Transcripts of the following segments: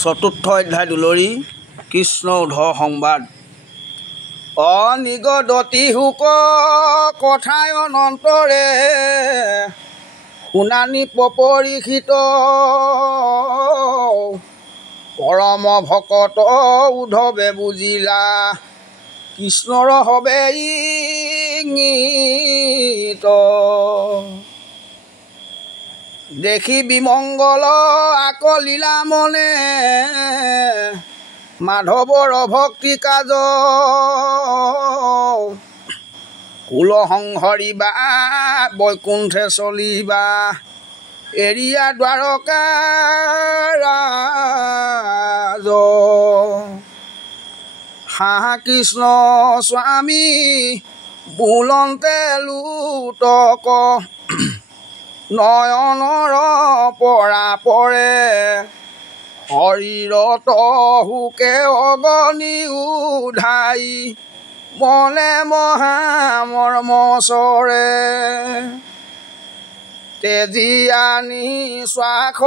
চতুৰ্থ অধ্যায় দুলৰী কৃষ্ণ উদ্ধৱ সংবাদ। অনিগদতি শুক কথায় অনন্তৰে শুনানি পপৰিষিত পৰম ভকত উদ্ধৱে বুজিলা কৃষ্ণৰ হবে ইংগিত। দেখি বিমংগল আকলীলা মনে মাধৱৰ ভক্তি কাজ কুল সংহৰিবা বৈকুণ্ঠে চলিবা এৰিয়া দ্বাৰকা ৰাজ। হাঁহ কৃষ্ণ স্বামী বুলন্তে লুটক নয়নৰ পৰা পৰে শৰীৰত হুকে অগনি উধাই মনে মহামৰ্ম চৰে। তেজিয়ানি শ্বাস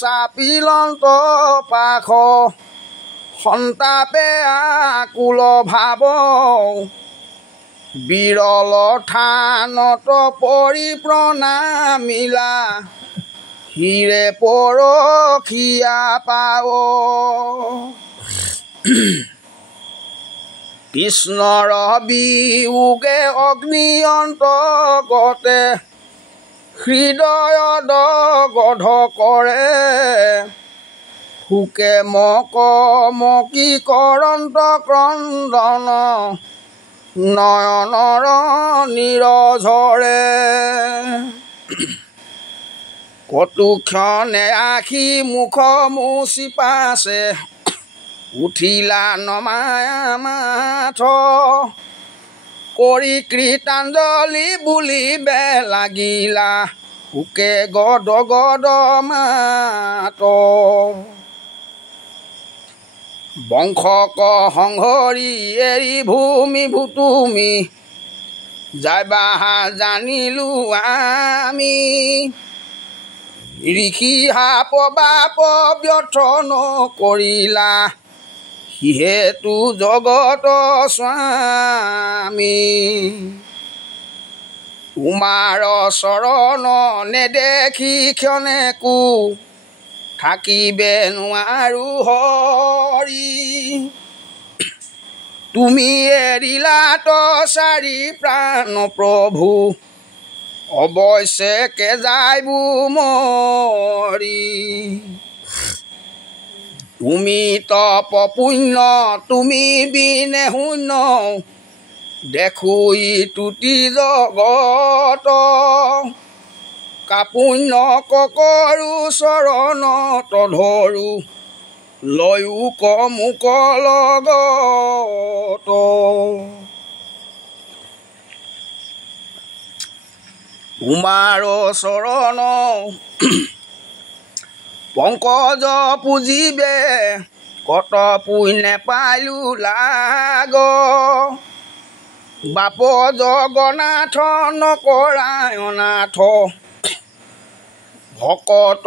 চাপিলন্ত পাখ সন্তাপে আকুল ভাৱ বিৰল থানত পৰি প্ৰণামিলা হিৰে পৰখিয়া পাৱ। কৃষ্ণৰ বিয়োগে অগ্নি অন্তৰ্গতে হৃদয় দগ্ধ কৰে শুকে মকি কৰন্ত ক্ৰন্দন নয়নৰ নিৰঝৰে। কটুক্ষণে আখি মুখ মুচি পাছে উঠিলা নমায়া মাথ কৰি কৃতাঞ্জলি বুলিবে লাগিলা শুকে গদ গদ মাত। বংশক সংহৰি এৰি ভূমি ভূতুমি যাবা জানিলো আমি ঋষি সাপ বাপ ব্যৰ্থ নকৰিলা সিহেতু জগত স্বামী। তোমাৰ চৰণ নেদেখি ক্ষণেকো থাকিবে নোৱাৰো হৰি তুমি এৰিলাত চাৰি প্ৰাণ প্ৰভু অৱশ্যে কে যাইবো মৰি। তুমি তপ পুণ্য তুমি বিনে শূন্য দেখো ই তুতি জগত কাপুণ্য ককৰো চৰণত ধৰো লয়ো কমুক লগত। তোমাৰ চৰণ পংকজ পুজিবে কত পুণ্যে পাইলো লাগ বাপ জগন্নাথ নকৰাই অনাথ ভকত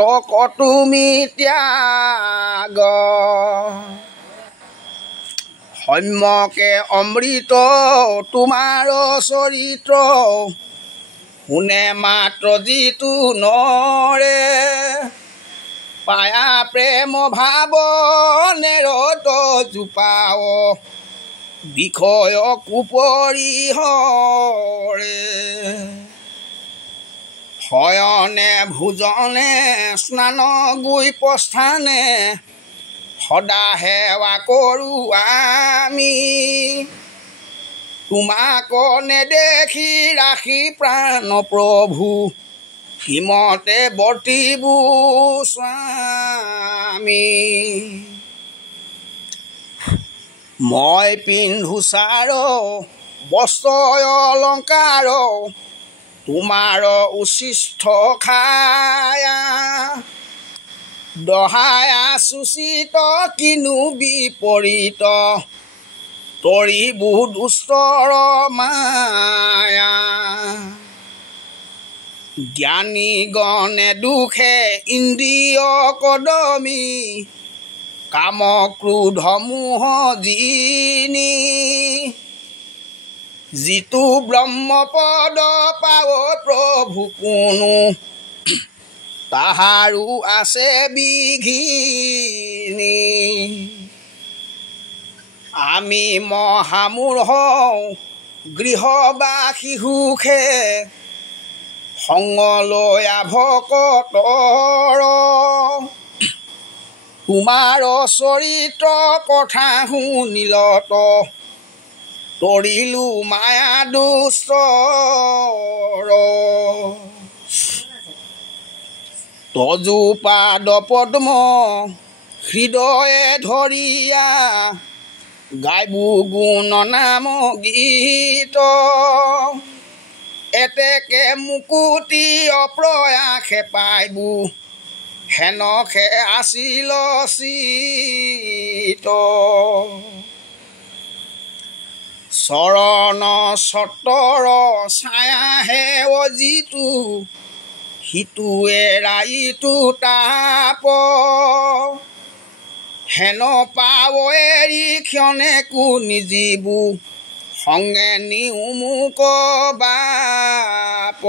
তুমি ত্যাগ। সম্যকে অমৃত তোমাৰ চৰিত্ৰ শুনে মাত্ৰ যিটো নৰে পায়া প্ৰেম ভাৱ নেৰত জোপাও বিষয় কুপৰিহৰে। শয়নে ভোজনে স্নান গৈ প্ৰস্থানে সদা সেৱা কৰোঁ আমি তোমাক নেদেখি ৰাখি প্ৰাণ প্ৰভু হিমতে বৰ্তিবো স্বামী। মই পিন্ধো চাৰ বস্ত্ৰ অলংকাৰ তোমাৰ উচিষ্ঠ খায়া দহায়া সুচিত কিনো বিপৰীত তৰিবো দুষ্টৰ মায়া। জ্ঞানী গণে দুখে ইন্দ্ৰিয় কদমী কাম ক্ৰোধ মোহ যিনি যিটো ব্ৰহ্মপদ পাৱ প্ৰভু কোনো তাহাৰো আছে বিঘিনি আমি মহামূঢ় গৃহবাসী সুখে সংগলৈ আভকতৰ তোমাৰ চৰিত্ৰ কথা শুনিলত তৰিলো মায়া দুষ্টৰ তজুপাদ পদ্ম হৃদয়ে ধৰিয়া গাইবু গুণ নাম গীত এতেকে মুকুতি অপ্ৰয়াসে পাইবু হেনকে আছিল চিত চৰণ চতৰ ছায়াহে অজিতু সিটোৱে ৰাইটো তাপ হেন পাৱ এৰি ক্ষণে নিজিবু সংগে নিউ মোক বাপ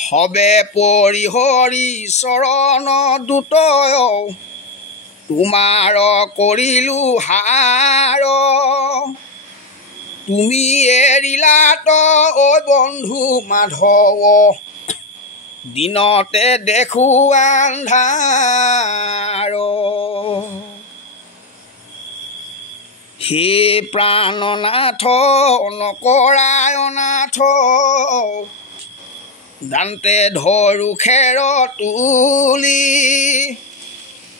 হবে পৰিহৰি চৰণ দুতয় তোমাৰ কৰিলো হাৰ তুমি এৰিলাত ঐ বন্ধু মাধৱ দিনতে দেখো আন্ধাৰ হে প্ৰাণনাথ নকৰাই অনাথ দান্তে ধৰো খেৰ তুলি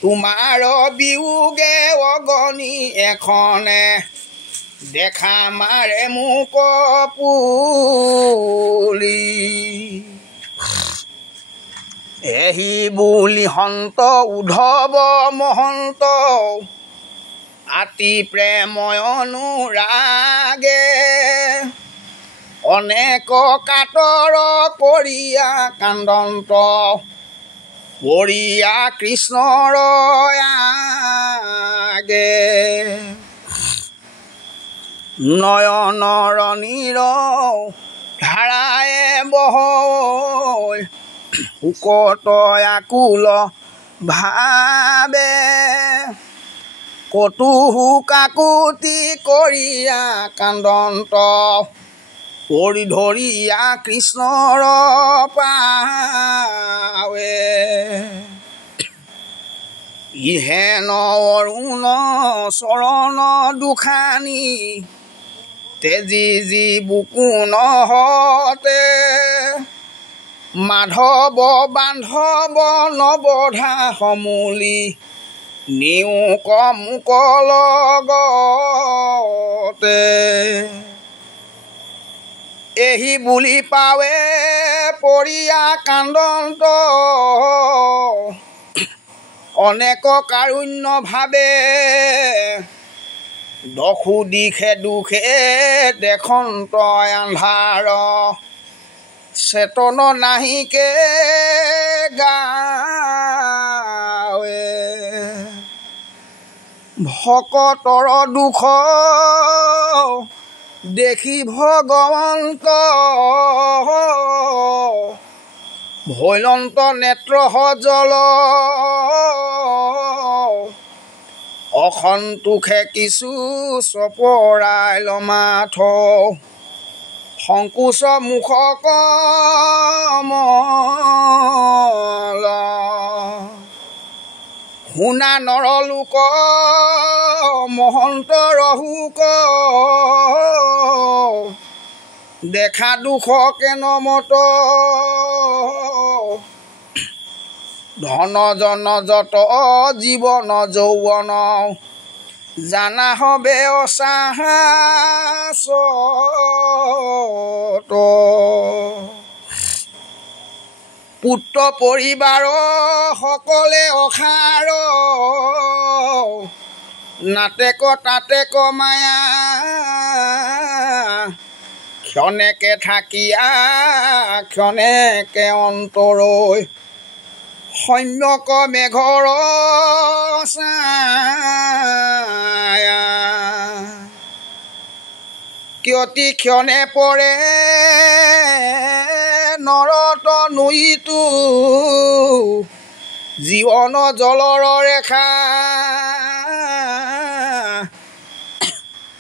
তোমাৰ বিয়োগে অগণি এখনে দেখা মাৰে মোক পুলি এহি বুলি সন্ত উদ্ধৱ মহন্ত আতি প্ৰেময় অনুৰাগে অনেক কাতৰ কৰিয়া কান্দন্ত পৰিয়া কৃষ্ণৰ আগে নয়নৰ নীৰ ধাৰায়ে বহ শুকত আকুল ভাবে কটুহু কাকুতি কৰিয়া কান্দন্ত পৰি ধৰিয়া কৃষ্ণৰ পাৱে ইহেন অৰুণ চৰণ দুখানি তেজি যি বুকু নহতে মাধৱ বান্ধৱ নবধা সমূলি নিউ কমুক লগতে এহি বুলি পাৱে পৰিয়া কান্দন্ত অনেক কাৰুণ্য ভাবে দখু দিশে দুখে দেখন্ত আন্ধাৰ চেতন নাহিকে গাৱে ভকতৰ দুখ দেখি ভগৱন্ত ভৈলন্ত নেত্ৰ সজল অসন্তোষে কিছু চপৰাই লমাথ সংকোচ মুখ কমল শুনা নৰলোক মহন্ত ৰহুক দেখা দুখ কেনমত ধন জন যত জীৱন যৌৱন জানা হবে অসাহসত পুত্ৰ পৰিবাৰ সকলে অসাৰ নাটেক তাতেক মায়া ক্ষণেকে থাকিয়া ক্ষণেকে অন্তৰৈ সম্যক মেঘৰ ছায়া কিয়তি ক্ষণে পৰে নৰতনুইটো জীৱন জলৰ ৰেখা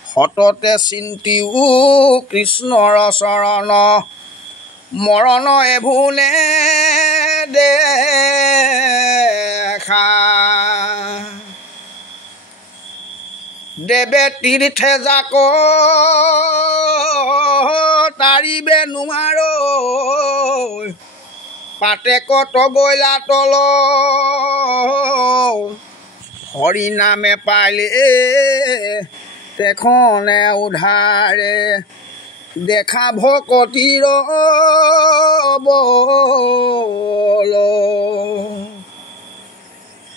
সততে চিন্তিও কৃষ্ণৰ চৰণ মৰণ এভুনে দেখা দেৱে তীৰ্থে যাক তাৰিবে নোৱাৰো পাতে কত গৈলা তল হৰি নামে পালে তেখনে উধাৰে দেখা ভকতিৰ বল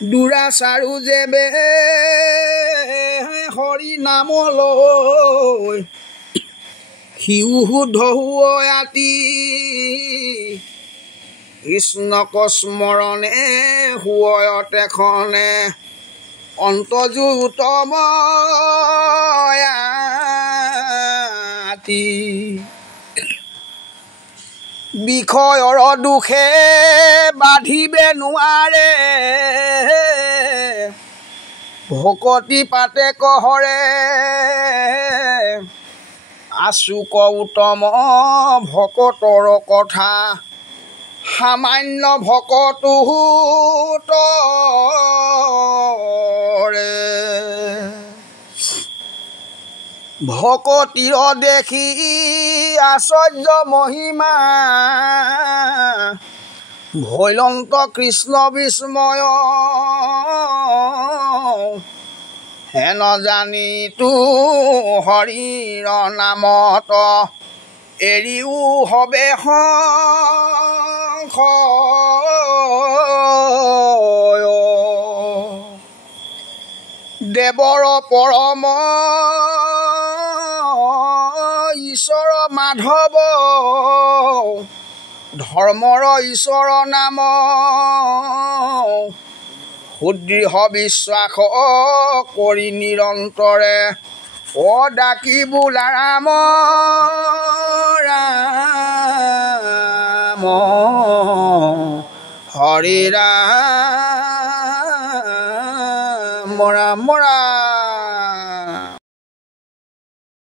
দুৰাচাৰু যেবে হৰি নামলৈ সিও শুদ্ধহুৱয়াতি কৃষ্ণক স্মৰণে হুৱয়তেখনে অন্তৰ্যুতম বিষয়ৰ দুখে বাধিবে নোৱাৰে ভকতি পাতে কহৰে আচুক উত্তম ভকতৰ কথা সামান্য ভকতো ভকতিৰ দেখি আশ্চৰ্য মহিমা ভৈলন্ত কৃষ্ণ বিস্ময় হেন জানি তো হৰিৰ নামত এৰিও হবে সংশয় দেৱৰ পৰম ঈশ্বৰ মাধৱ ধৰ্মৰ ঈশ্বৰ নাম সুদৃঢ় বিশ্বাস কৰি নিৰন্তৰে ডাকি বোলা ৰাম ৰাম হৰি ৰাম ৰাম ৰাম